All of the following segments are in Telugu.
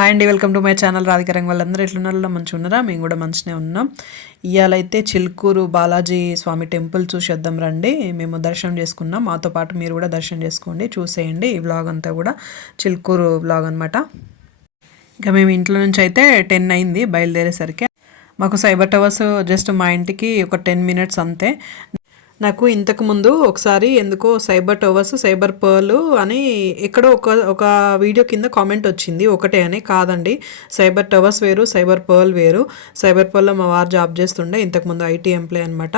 హాయ్ అండి welcome to my channel Radhikaranga వాళ్ళందరూ ఎట్లున్నారో మంచిగా ఉన్నారా? మేము కూడా మంచిగానే ఉన్నాం. ఇవాళైతే చిలుకూరు బాలాజీ స్వామి టెంపుల్ చూసేద్దాం రండి. మేము దర్శనం చేసుకున్నాం. మాతో పాటు మీరు కూడా దర్శనం చేసుకోండి చూసేయండి ఈ వ్లాగ్ అంతా కూడా. చిలుకూరు వ్లాగ్ అనమాట ఇంకా మేము ఇంట్లో నుంచి అయితే టెన్ అయింది బయలుదేరేసరికి. మాకు సైబర్ టవర్స్ జస్ట్ మా ఇంటికి ఒక టెన్ మినిట్స్ అంతే. నాకు ఇంతకు ముందు ఒకసారి ఎందుకో సైబర్ టవర్స్ సైబర్ పర్ల్ అని ఎక్కడో ఒక ఒక వీడియో కింద కామెంట్ వచ్చింది. ఒకటే అని కాదండి. సైబర్ టవర్స్ వేరు సైబర్ పర్ల్ వేరు. సైబర్ పర్ల్లో మా వారు జాబ్ చేస్తుండే ఇంతకుముందు ఐటీ ఎంప్లాయ్ అనమాట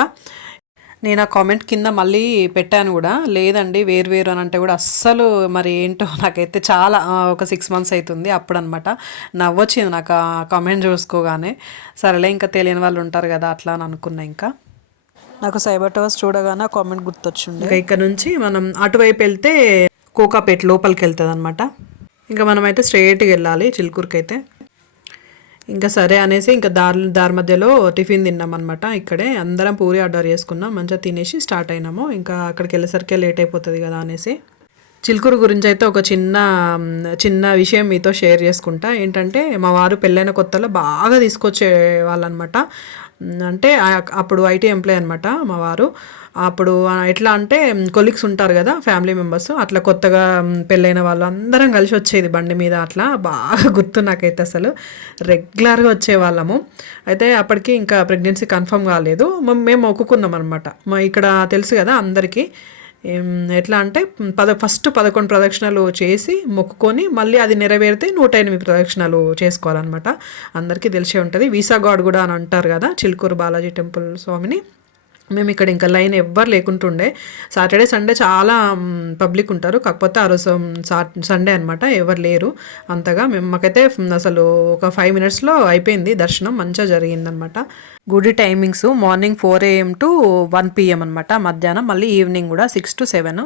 నేను ఆ కామెంట్ కింద మళ్ళీ పెట్టాను కూడా. లేదండి వేరు వేరు అని అంటే కూడా అస్సలు మరి ఏంటో నాకైతే చాలా ఒక సిక్స్ మంత్స్ అవుతుంది అప్పుడు అనమాట నవ్వొచ్చింది నాకు ఆ కామెంట్ చూసుకోగానే. సరేలే ఇంకా తెలియని వాళ్ళు ఉంటారు కదా అట్లా అని అనుకున్నా ఇంకా. నాకు సైబర్ టవర్స్ చూడగానే కామెంట్ గుర్తొచ్చింది. ఇంకా ఇక్కడ నుంచి మనం అటువైపు వెళ్తే కోకాపేట లోపలికి వెళ్తుంది అనమాట ఇంకా మనం అయితే స్ట్రైట్గా వెళ్ళాలి చిలుకూరుకి అయితే ఇంకా సరే అనేసి ఇంకా దారి దారి మధ్యలో టిఫిన్ తిన్నాం అనమాట ఇక్కడే. అందరం పూరి ఆర్డర్ చేసుకున్నాం. మంచిగా తినేసి స్టార్ట్ అయినాము. ఇంకా అక్కడికి వెళ్ళేసరికి లేట్ అయిపోతుంది కదా అనేసి. చిలుకూరు గురించి అయితే ఒక చిన్న చిన్న విషయం మీతో షేర్ చేసుకుంటా. ఏంటంటే మా వారు పెళ్ళైన కొత్తలో బాగా తీసుకొచ్చే వాళ్ళనమాట. అంటే అప్పుడు ఐటీ ఎంప్లాయ్ అనమాట మా వారు. అప్పుడు ఎట్లా అంటే కొలీగ్స్ ఉంటారు కదా ఫ్యామిలీ మెంబర్స్. అట్లా కొత్తగా పెళ్ళైన వాళ్ళు అందరం కలిసి వచ్చేది బండి మీద అట్లా. బాగా గుర్తు నాకైతే అసలు. రెగ్యులర్గా వచ్చేవాళ్ళము. అయితే అప్పటికి ఇంకా ప్రెగ్నెన్సీ కన్ఫర్మ్ కాలేదు. మేము మొక్కుకున్నాం అనమాట. మా ఇక్కడ తెలుసు కదా అందరికీ. ఎట్లా అంటే పద ఫస్ట్ పదకొండు ప్రదక్షిణలు చేసి మొక్కుకొని మళ్ళీ అది నెరవేరితే నూట ఎనిమిది ప్రదక్షిణలు చేసుకోవాలన్నమాట. అందరికీ తెలిసే ఉంటుంది. వీసా గాడ్ కూడా అని అంటారు కదా చిలుకూరు బాలాజీ టెంపుల్ స్వామిని. మేము ఇక్కడ ఇంకా లైన్ ఎవ్వరు లేకుంటుండే. సాటర్డే సండే చాలా పబ్లిక్ ఉంటారు. కాకపోతే ఆ రోజు సండే అనమాట ఎవరు లేరు. అంతగా మేము మాకైతే అసలు ఒక ఫైవ్ మినిట్స్లో అయిపోయింది దర్శనం. మంచిగా జరిగిందనమాట గుడి timings. Morning four AM to one PM అనమాట మధ్యాహ్నం మళ్ళీ ఈవినింగ్ కూడా సిక్స్ టు సెవెన్.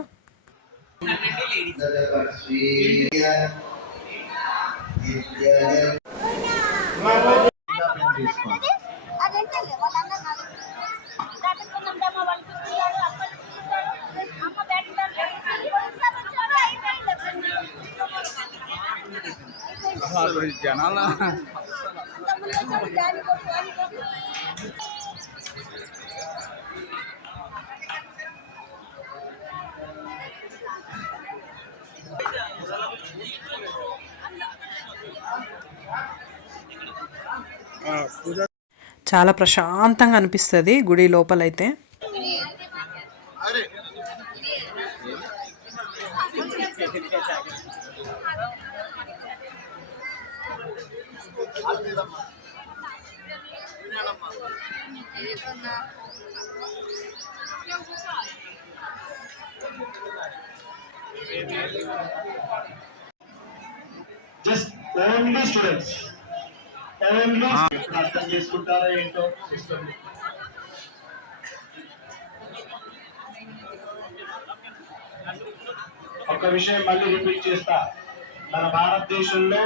అసలు జనాల. చాలా ప్రశాంతంగా అనిపిస్తుంది గుడి లోపలైతే. జస్ట్ ఓన్లీ స్టూడెంట్స్ ఓన్లీ అర్థం చేసుకుంటారా ఏంటో సిస్టమ్ ఒక విషయం మళ్ళీ రిపీట్ చేస్తా. మన భారతదేశంలో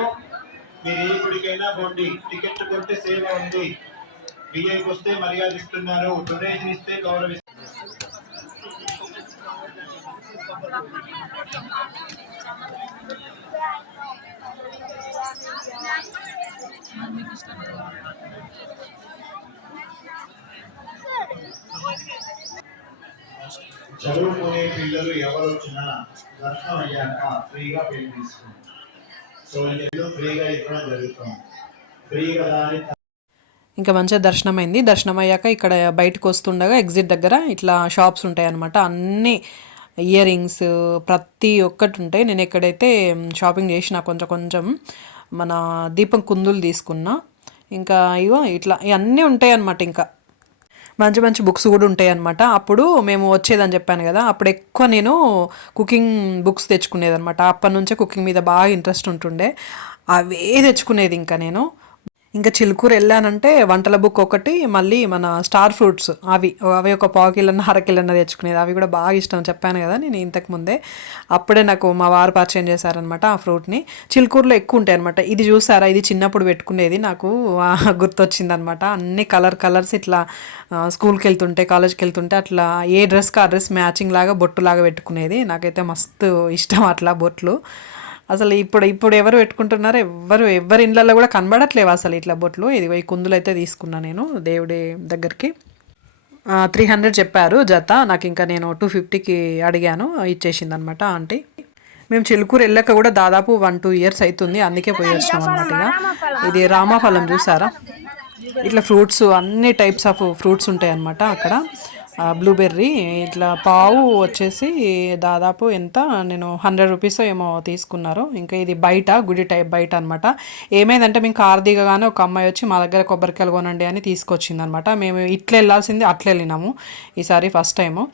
మీరు ఏ గుడికైనా పోండి. టికెట్ కొంటే సేవ ఉంది. విఐకి వస్తే మర్యాద ఇస్తున్నారు డొనేషన్ ఇస్తే గౌరవిస్తారు చదువుకునే పిల్లలు ఎవరు వచ్చినా దర్శనం అయ్యాక ఫ్రీగా పెళ్ళి తీసుకుంటాం ఫ్రీగా ఇవ్వడం జరుగుతుంది ఫ్రీగా దాని ఇంకా మంచిగా దర్శనం అయింది దర్శనం అయ్యాక ఇక్కడ బయటకు వస్తుండగా ఎగ్జిట్ దగ్గర ఇట్లా షాప్స్ ఉంటాయి అనమాట అన్నీ ఇయర్ రింగ్స్ ప్రతి ఒక్కటి ఉంటాయి. నేను ఎక్కడైతే షాపింగ్ చేసిన కొంచెం కొంచెం మన దీపం కుందులు తీసుకున్నా. ఇంకా ఇగో ఇట్లా ఇవన్నీ ఉంటాయి అన్నమాట ఇంకా. మంచి మంచి బుక్స్ కూడా ఉంటాయి అనమాట అప్పుడు మేము వచ్చేదని చెప్పాను కదా అప్పుడు ఎక్కువ నేను కుకింగ్ బుక్స్ తెచ్చుకునేది అనమాట అప్పటి నుంచే కుకింగ్ మీద బాగా ఇంట్రెస్ట్ ఉంటుండే. అవే తెచ్చుకునేది ఇంకా నేను. ఇంకా చిలుకూరు వెళ్ళానంటే వంటల బుక్ ఒకటి మళ్ళీ మన స్టార్ ఫ్రూట్స్ అవి అవి ఒక పావు కిలోన్న అర కిలోన్న తెచ్చుకునేది. అవి కూడా బాగా ఇష్టం చెప్పాను కదా నేను ఇంతకు ముందే. అప్పుడే నాకు మా వారు పరిచయం చేశారనమాట ఆ ఫ్రూట్ని. చిలుకూరులో ఎక్కువ ఉంటాయి అనమాట ఇది చూసారా? ఇది చిన్నప్పుడు పెట్టుకునేది నాకు గుర్తొచ్చిందనమాట అన్ని కలర్ కలర్స్ ఇట్లా స్కూల్కి వెళ్తుంటే కాలేజ్కి వెళ్తుంటే అట్లా ఏ డ్రెస్కి ఆ డ్రెస్ మ్యాచింగ్ లాగా బొట్టు లాగా పెట్టుకునేది. నాకైతే మస్తు ఇష్టం అట్లా బొట్లు. అసలు ఇప్పుడు ఇప్పుడు ఎవరు పెట్టుకుంటున్నారు ఎవరు ఎవరి ఇండ్లలో కూడా కనబడట్లేవు అసలు ఇట్లా బొట్లు. ఇది ఈ కుందులు అయితే తీసుకున్నా నేను దేవుడి దగ్గరికి. త్రీ హండ్రెడ్ చెప్పారు జత. నాకు ఇంకా నేను టూ ఫిఫ్టీకి అడిగాను. ఇచ్చేసింది అనమాట ఆంటీ. మేము చిలుకూరు వెళ్ళాక కూడా దాదాపు వన్ టూ ఇయర్స్ అవుతుంది. అందుకే పోయి వచ్చినాం అనమాట ఇక. ఇది రామాఫలం చూసారా? ఇట్లా ఫ్రూట్స్ అన్ని టైప్స్ ఆఫ్ ఫ్రూట్స్ ఉంటాయి అనమాట అక్కడ. బ్లూబెర్రీ ఇట్లా పావు వచ్చేసి దాదాపు ఎంత నేను హండ్రెడ్ రూపీస్ ఏమో తీసుకున్నారు. ఇంకా ఇది బయట గుడి టైప్ బయట అనమాట ఏమైందంటే మేము కార్ దిగగానే ఒక అమ్మాయి వచ్చి మా దగ్గర కొబ్బరికాయలు కొనండి అని తీసుకొచ్చింది అనమాట మేము ఇట్లా వెళ్ళాల్సింది అట్లా వెళ్ళినాము ఈసారి ఫస్ట్ టైము.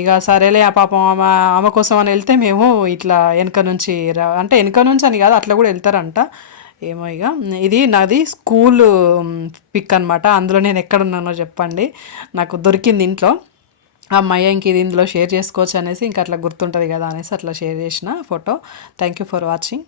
ఇక సరేలే ఆ పాపం ఆమె ఆమె కోసం అని వెళ్తే మేము ఇట్లా వెనక నుంచి అంటే వెనక నుంచి అని కాదు అట్లా కూడా వెళ్తారంట. ఏమో ఇక ఇది నాది స్కూల్ పిక్ అనమాట అందులో నేను ఎక్కడున్నానో చెప్పండి. నాకు దొరికింది ఇంట్లో. అమ్మాయి ఇంక ఇది ఇందులో షేర్ చేసుకోవచ్చు అనేసి ఇంకా అట్లా గుర్తుంటుంది కదా అనేసి అట్లా షేర్ చేసిన photo. Thank you for watching